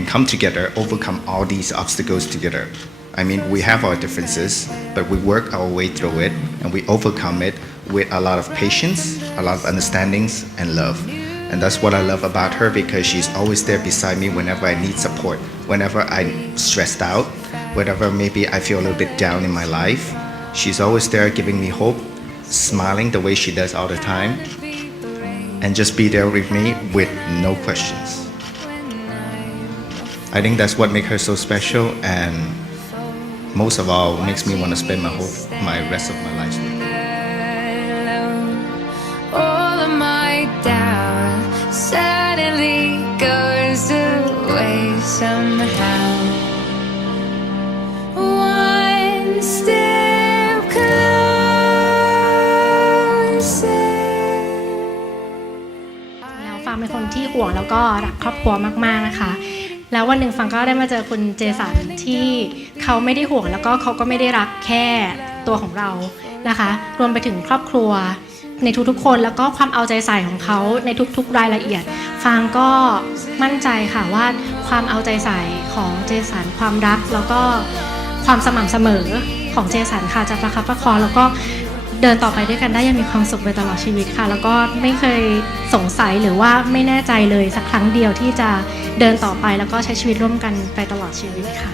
come together, overcome all these obstacles together. I mean, we have our differences, but we work our way through it and we overcome it with a lot of patience, a lot of understandings, and love. And that's what I love about her because she's always there beside me whenever I need support, whenever I'm stressed out, whenever maybe I feel a little bit down in my life. She's always there giving me hope, smiling the way she does all the time, and just be there with me with no questions. I think that's what makes her so special and most of all makes me want to spend my whole my rest of my life with her. all of my doubt suddenly goes away somehow. One step closer. แล้วฟังเป็นคนที่ห่วงแล้วก็รักครอบครัวมากๆนะคะ แล้ววันหนึ่งฟังก็ได้มาเจอคุณเจสันที่เขาไม่ได้ห่วงแล้วก็เขาก็ไม่ได้รักแค่ตัวของเรานะคะ รวมไปถึงครอบครัวในทุกๆคนแล้วก็ความเอาใจใส่ของเขาในทุกๆรายละเอียด ฟังก็มั่นใจค่ะว่าความเอาใจใส่ของเจสันความรักแล้วก็ความสม่ำเสมอของเจสันค่ะจะประคับประคองแล้วก็ เดินต่อไปด้วยกันได้ยังมีความสุขไปตลอดชีวิตค่ะ แล้วก็ไม่เคยสงสัยหรือว่าไม่แน่ใจเลยสักครั้งเดียวที่จะเดินต่อไปแล้วก็ใช้ชีวิตร่วมกันไปตลอดชีวิตค่ะ